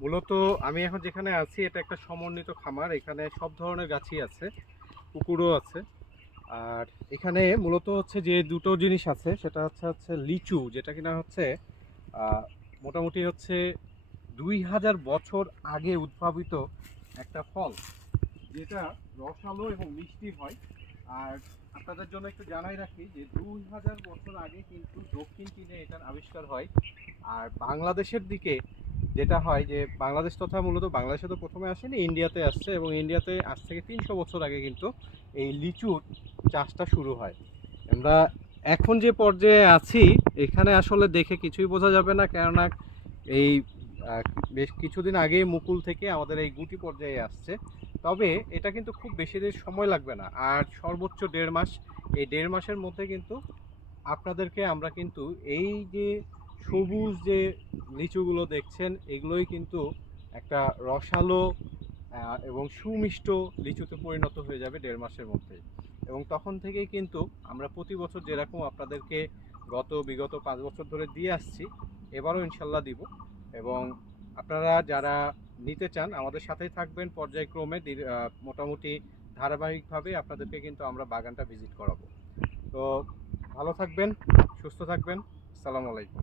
মূলত আমি এখন যেখানে আছি এটা একটা সমন্বিত খামার। এখানে সব ধরনের গাছই আছে, পুকুরও আছে। আর এখানে মূলত হচ্ছে যে দুটো জিনিস আছে, সেটা হচ্ছে হচ্ছে লিচু, যেটা কিনা হচ্ছে মোটামুটি হচ্ছে 2000 বছর আগে উদ্ভাবিত একটা ফল, যেটা রসালো এবং মিষ্টি হয়। আর আপনাদের জন্য একটু জানাই রাখি যে 2000 বছর আগে কিন্তু দক্ষিণ চীনে এটার আবিষ্কার হয়। আর বাংলাদেশের দিকে যেটা হয় যে বাংলাদেশ তথা মূলত বাংলাদেশে তো প্রথমে আসেনি, ইন্ডিয়াতে আসছে, এবং ইন্ডিয়াতে আজ থেকে 300 বছর আগে কিন্তু এই লিচুর চাষটা শুরু হয়। আমরা এখন যে পর্যায়ে আছি এখানে আসলে দেখে কিছুই বোঝা যাবে না, কেননা এই আহ, বেশ কিছুদিন আগেই মুকুল থেকে আমাদের এই গুটি পর্যায়ে আসছে। তবে এটা কিন্তু খুব বেশি দিন সময় লাগবে না, আর সর্বোচ্চ 1.5 মাস। এই 1.5 মাসের মধ্যে কিন্তু আপনাদেরকে আমরা কিন্তু এই যে সবুজ যে লিচুগুলো দেখছেন এগুলোই কিন্তু একটা রসালো এবং সুমিষ্ট লিচুতে পরিণত হয়ে যাবে 1.5 মাসের মধ্যে। এবং তখন থেকেই কিন্তু আমরা প্রতি বছর যেরকম আপনাদেরকে বিগত 5 বছর ধরে দিয়ে আসছি, এবারও ইনশাল্লাহ দিব। এবং আপনারা যারা নিতে চান আমাদের সাথেই থাকবেন, পর্যায়ক্রমে মোটামুটি ধারাবাহিকভাবে আপনাদেরকে কিন্তু আমরা বাগানটা ভিজিট করাবো। তো ভালো থাকবেন, সুস্থ থাকবেন। আসসালামু আলাইকুম।